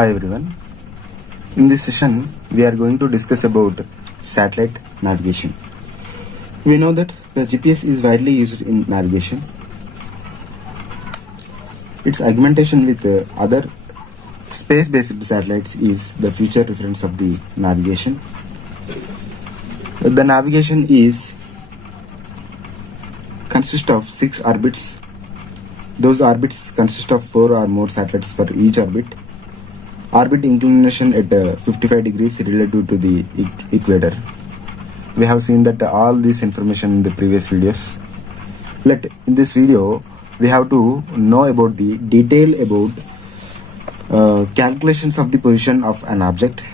Hi everyone. In this session, we are going to discuss about satellite navigation. We know that the GPS is widely used in navigation. Its augmentation with other space-based satellites is the future reference of the navigation. The navigation consists of 6 orbits. Those orbits consist of 4 or more satellites for each orbit. Orbit inclination at 55 degrees relative to the equator. We have seen that all this information in the previous videos. In this video, we have to know about the detail about calculations of the position of an object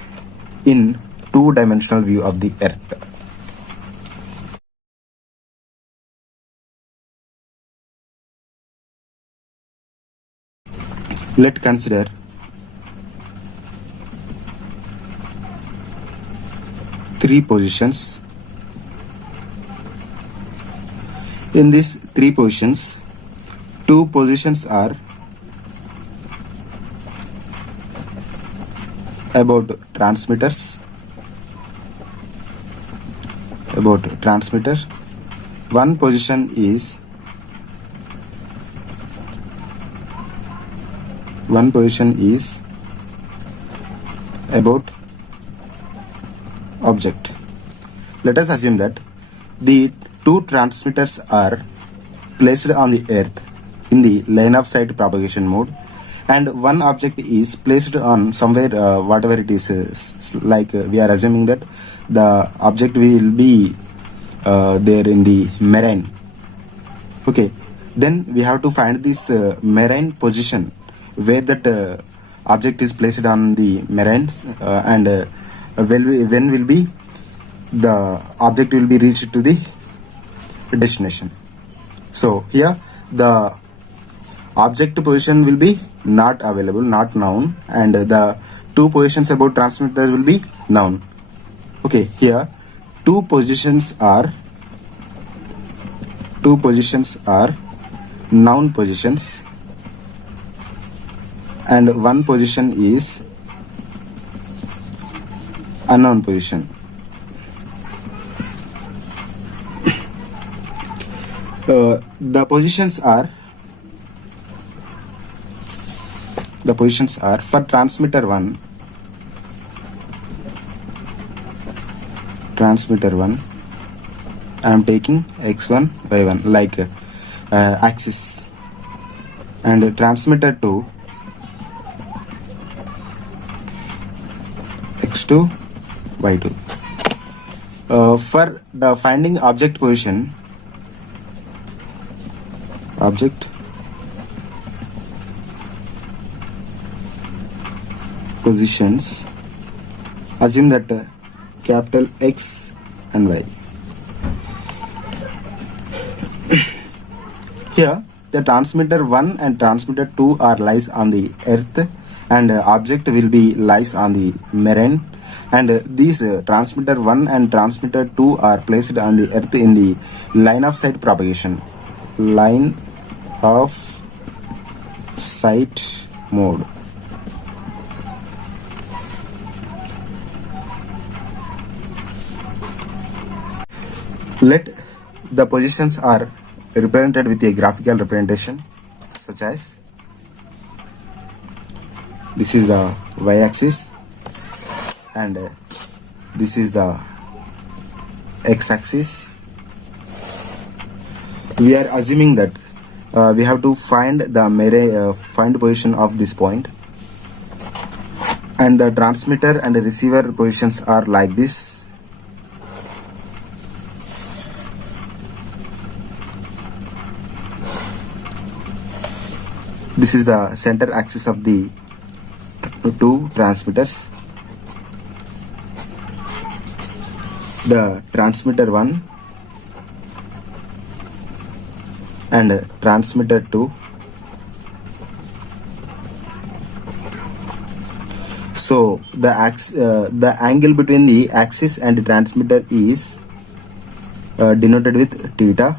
in two-dimensional view of the Earth. Let's consider three positions. In these three positions, two positions are about transmitters. One position is about object. Let us assume that the two transmitters are placed on the Earth in the line of sight propagation mode, and one object is placed on somewhere, whatever it is, we are assuming that the object will be there in the marine. Okay, then we have to find this marine position where that object is placed on the marines, and when will be the object will be reached to the destination. So here the object position will be not available, not known, and the two positions about transmitter will be known. Okay, here two positions are known positions, and one position is unknown position. The positions are for transmitter 1. I am taking x1, y1 like axis, and transmitter 2 x2, y2. For the finding object position, positions, assume that capital X and Y. Here the transmitter 1 and transmitter 2 are lies on the Earth, and object will be lies on the marine, and these transmitter 1 and transmitter 2 are placed on the Earth in the line of sight propagation mode. Let the positions are represented with a graphical representation, such as this is the y-axis and this is the x-axis. We are assuming that we have to find the position of this point, and the transmitter and the receiver positions are like this. This is the center axis of the two transmitters. The transmitter 1 and transmitter 2. So the angle between the axis and the transmitter is denoted with theta.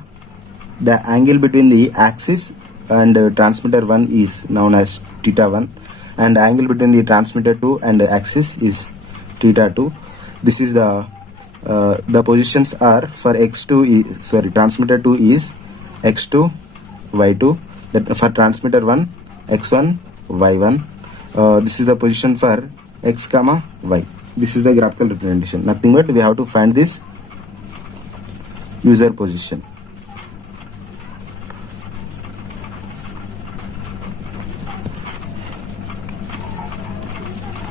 The angle between the axis and transmitter 1 is known as theta 1, and angle between the transmitter 2 and axis is theta 2. This is the positions are for transmitter 2 is x2 y2, that for transmitter 1 x1 y1. This is the position for x comma y. This is the graphical representation. Nothing but we have to find this user position.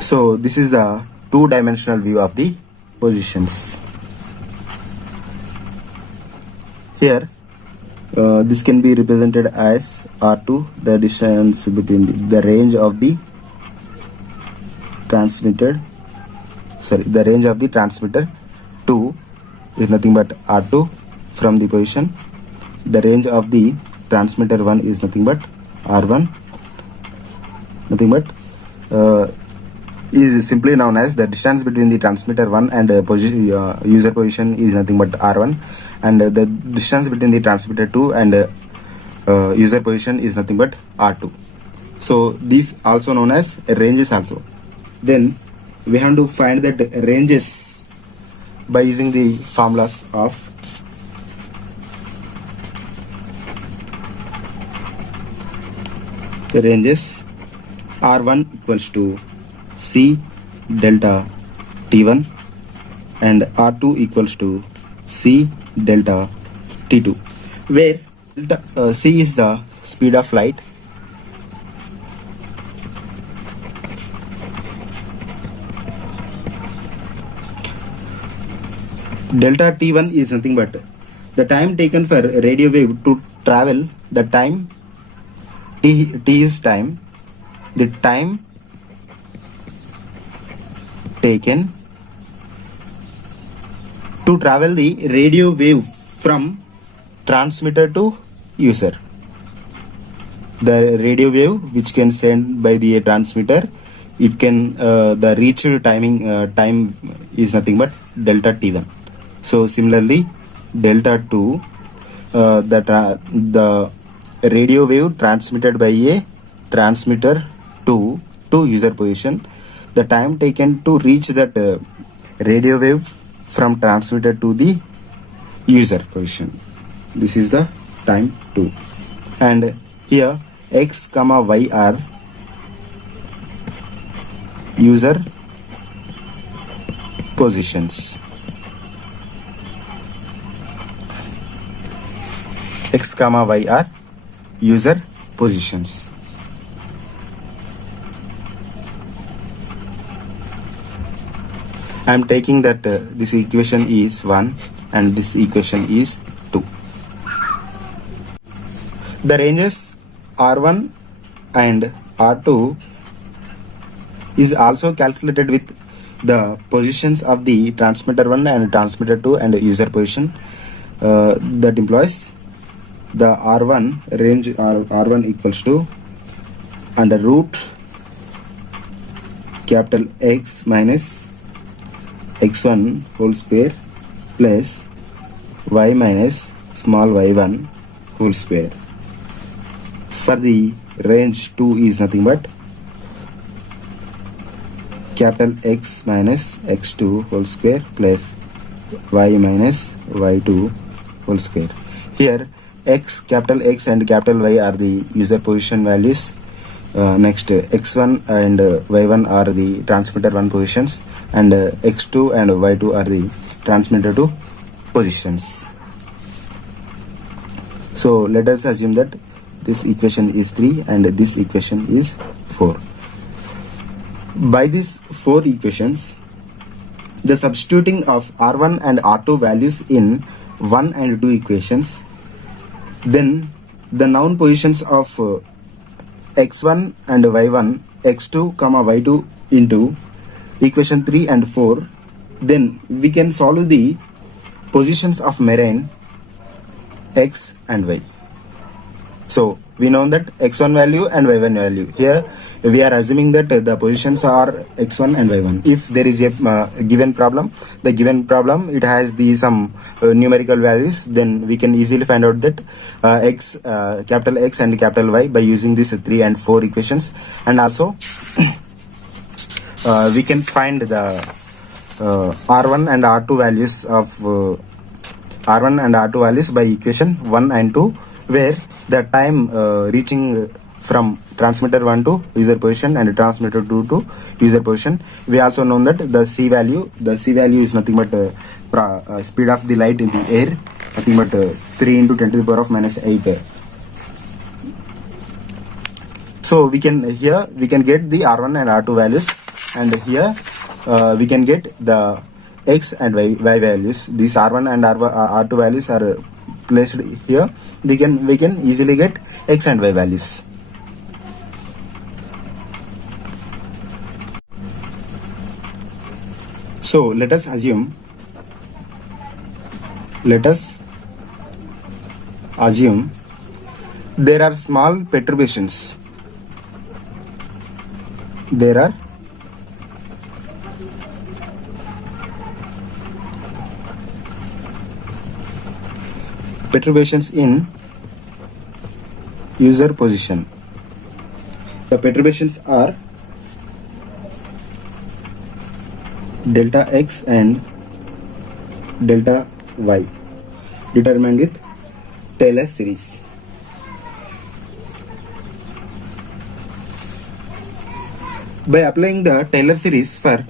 So this is the two-dimensional view of the positions. Here this can be represented as R2, the distance between the range of the transmitter, the range of the transmitter 2 is nothing but R2 from the position. The range of the transmitter 1 is nothing but R1, nothing but is simply known as the distance between the transmitter 1 and user position is nothing but R1, and the distance between the transmitter 2 and user position is nothing but R2. So these also known as ranges also. Then we have to find that ranges by using the formulas of the ranges. R1 equals to C delta T1 and R2 equals to C delta T2, where C is the speed of light, delta T1 is nothing but the time taken for radio wave to travel. The time T is time, the time taken to travel the radio wave from transmitter to user. The radio wave which can send by the transmitter, it can the reached time is nothing but delta T1. So similarly, delta 2, the radio wave transmitted by a transmitter to user position, the time taken to reach that radio wave from transmitter to the user position. This is the time 2. And here x comma y are user positions. X comma y are user positions. I am taking that this equation is 1 and this equation is 2. The ranges R1 and R2 is also calculated with the positions of the transmitter 1 and transmitter 2 and user position. That implies the R1 range R1 equals to under root capital X minus x1 whole square plus y minus small y1 whole square. For the range 2 is nothing but capital X minus x2 whole square plus y minus y2 whole square. Here capital X and capital Y are the user position values. Next x1 and y1 are the transmitter 1 positions, and x2 and y2 are the transmitter 2 positions. So let us assume that this equation is 3 and this equation is 4. By these 4 equations, the substituting of R1 and R2 values in 1 and 2 equations, then the known positions of x1 and y1, x2 comma y2 into equation 3 and 4, then we can solve the positions of meridian x and y. So we know that x1 value and y1 value. Here we are assuming that the positions are x1 and y1. If there is a given problem, the given problem it has the some numerical values, then we can easily find out that capital X and capital Y by using these 3 and 4 equations. And also we can find the R1 and R2 values of R1 and R2 values by equation 1 and 2, where the time reaching from transmitter 1 to user position and transmitter 2 to user position. We also know that the C value is nothing but speed of the light in the air, nothing but 3 into 10 to the power of minus 8. So we can get the R1 and R2 values, and here we can get the X and Y values. These R1 and R2 values are placed here. We can easily get X and Y values. So let us assume there are small perturbations. There are perturbations in user position. The perturbations are delta X and delta Y, determined with Taylor series. By applying the Taylor series for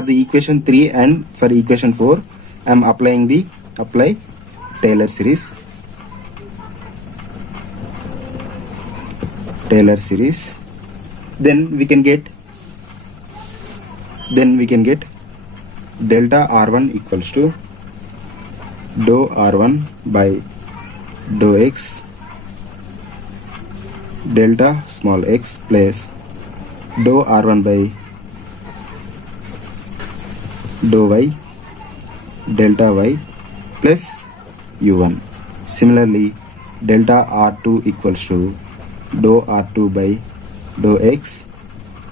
the equation 3 and for equation 4, I am apply Taylor series. Then we can get delta R1 equals to dou R1 by dou X delta small x plus dou R1 by dou Y delta Y plus U1. Similarly, delta R2 equals to dou R2 by dou X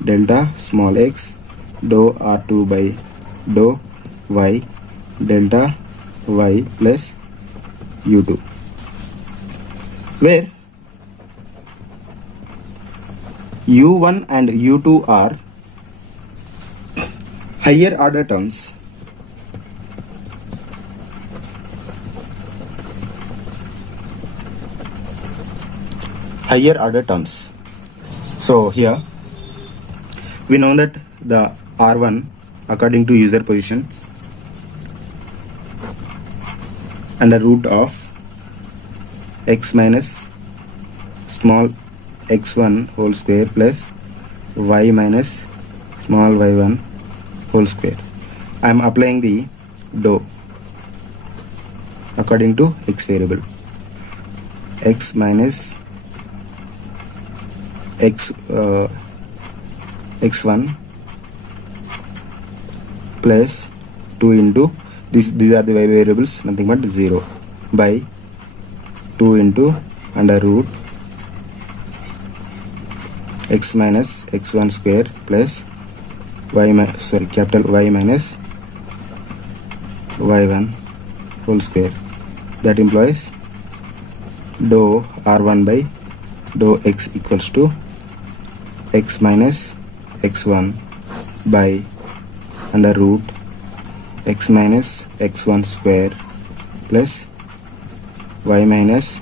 delta small x dou R2 by dou Y delta Y plus U2, where U1 and U2 are higher order terms. So here we know that the R1 according to user positions under root of x minus small x1 whole square plus y minus small y1 whole square. I am applying the dou according to x variable, x minus x1 plus 2 into these are the y variables, nothing but 0 by 2 into under root x minus x1 square plus capital Y minus y1 whole square. That implies dou R1 by dou x equals to x minus x1 by under root x minus x1 square plus y minus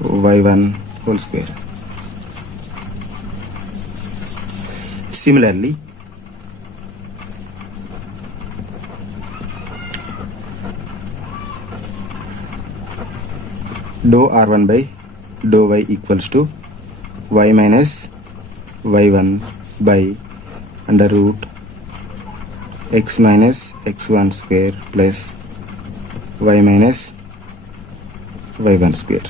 y1 whole square. Similarly, dou R1 by dou y equals to y minus y1 by under root x minus x1 square plus y minus y1 square.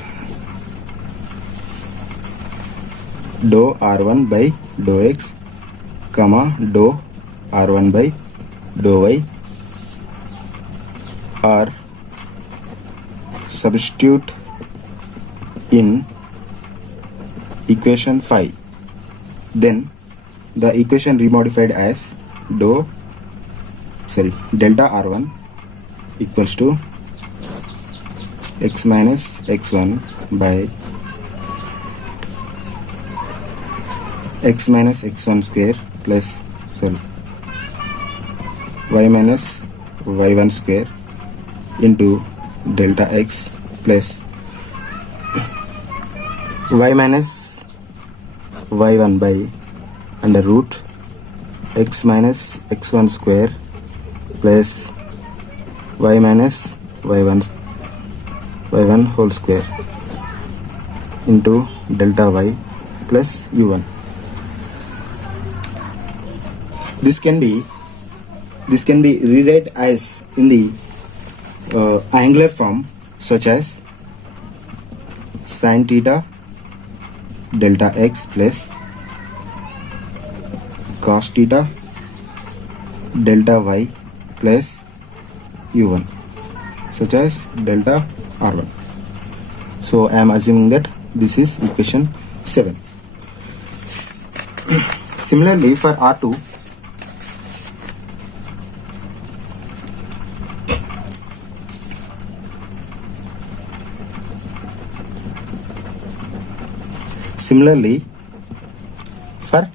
Dou R1 by dou x comma dou R1 by dou y are substitute in equation 5. Then the equation remodified as delta R1 equals to x minus x1 by x minus x1 square plus y minus y1 square into delta x plus y minus y1 by under root x minus x1 square plus y minus y1 whole square into delta y plus u1. This can be rewrite as in the angular form such as sin theta delta x plus cos theta delta y plus u1 such as delta r1. So I am assuming that this is equation 7. Similarly for R2, for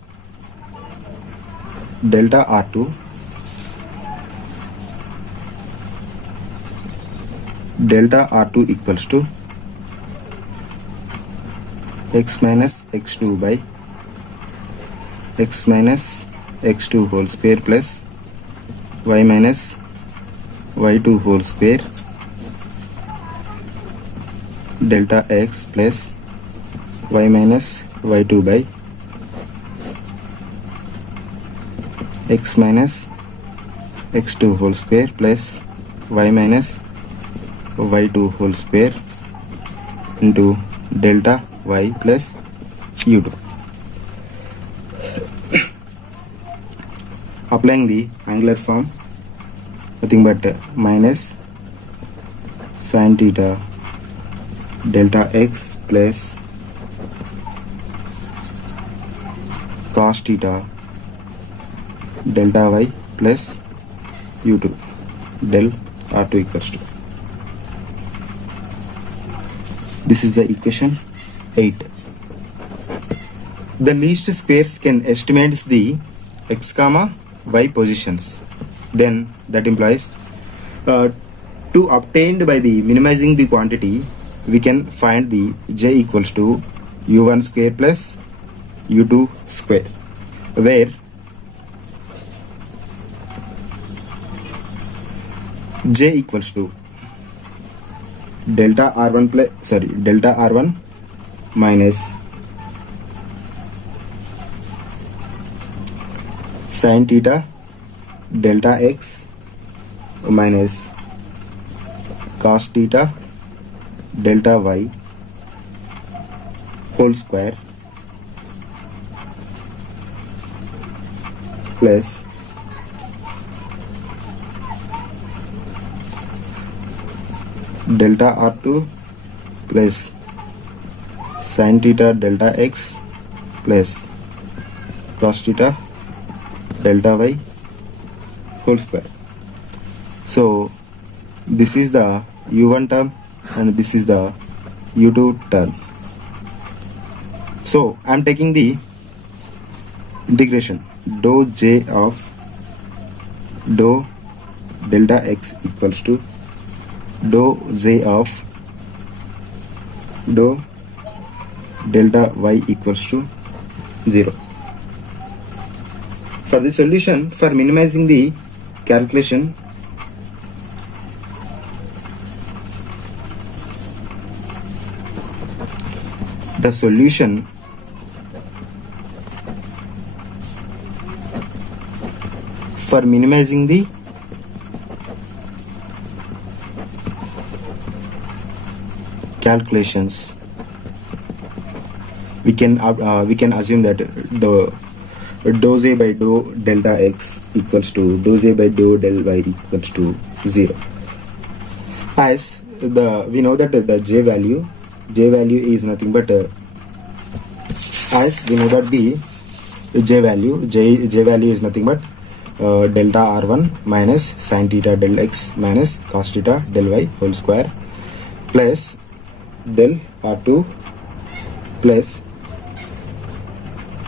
delta R2, delta R2 equals to x minus x2 by x minus x2 whole square plus y minus y2 whole square delta x plus y minus y2 by x minus x2 whole square plus y minus y2 whole square into delta y plus u2. Applying the angular form, nothing but minus sin theta delta x plus cos theta delta y plus u2 del R2 equals to. This is the equation 8. The least squares can estimate the x comma y positions. Then that implies to obtained by the minimizing the quantity, we can find the j equals to u1 square plus u2 square, where j equals to delta R1 minus sin theta delta x minus cos theta delta y whole square plus delta R2 plus sin theta delta x plus cos theta delta y whole square. So this is the u1 term and this is the u2 term. So I am taking the integration dou j of dou delta x equals to dou j of dou delta y equals to 0. For the solution, for minimizing the calculation, the solution for minimizing the calculations, we can assume that the dou j by dou delta x equals to dou j by dou del y equals to 0. As we know that the j value is nothing but as we know that the j value is nothing but delta r1 minus sin theta del x minus cos theta del y whole square plus del r2 plus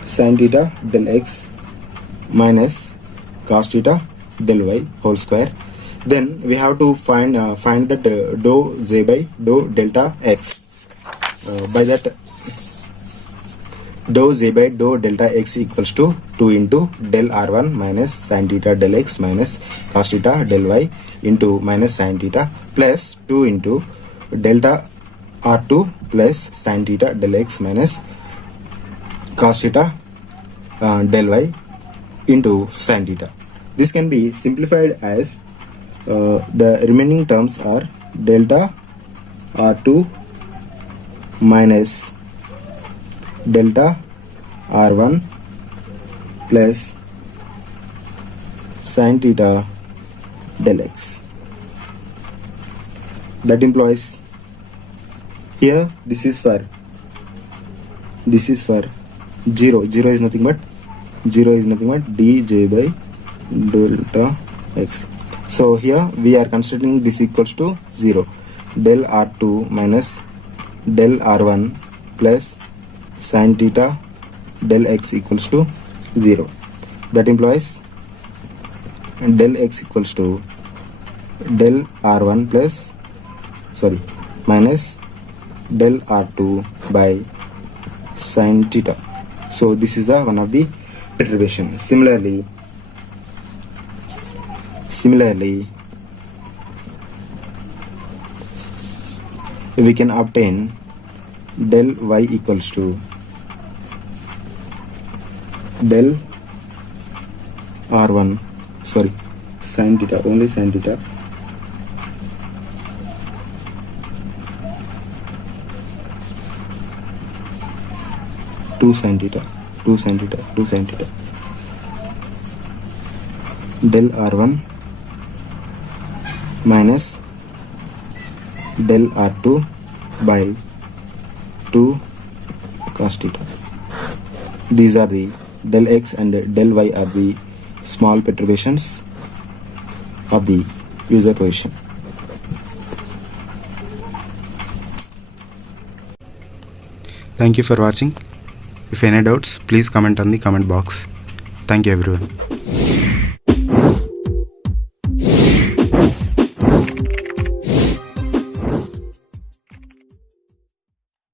sin theta del x minus cos theta del y whole square. Then we have to find that dou z by dou delta x. By that, dou z by dou delta x equals to 2 into del r1 minus sin theta del x minus cos theta del y into minus sin theta plus 2 into delta r2 plus sin theta del x minus cos theta del y into sin theta. This can be simplified as the remaining terms are delta r2 minus delta r1 plus sin theta del x. That implies here this is for 0 is nothing but dj by delta x. So here we are considering this equals to 0. Del r2 minus del r1 plus sin theta del x equals to 0. That implies del x equals to del r1 minus del r2 by sin theta. So this is the one of the perturbation. Similarly we can obtain del y equals to del r1 sin theta, only sin theta, sin theta del r1 minus del r2 by 2 cos theta. These are the del x and del y are the small perturbations of the user position. Thank you for watching. If any doubts, please comment on the comment box. Thank you everyone.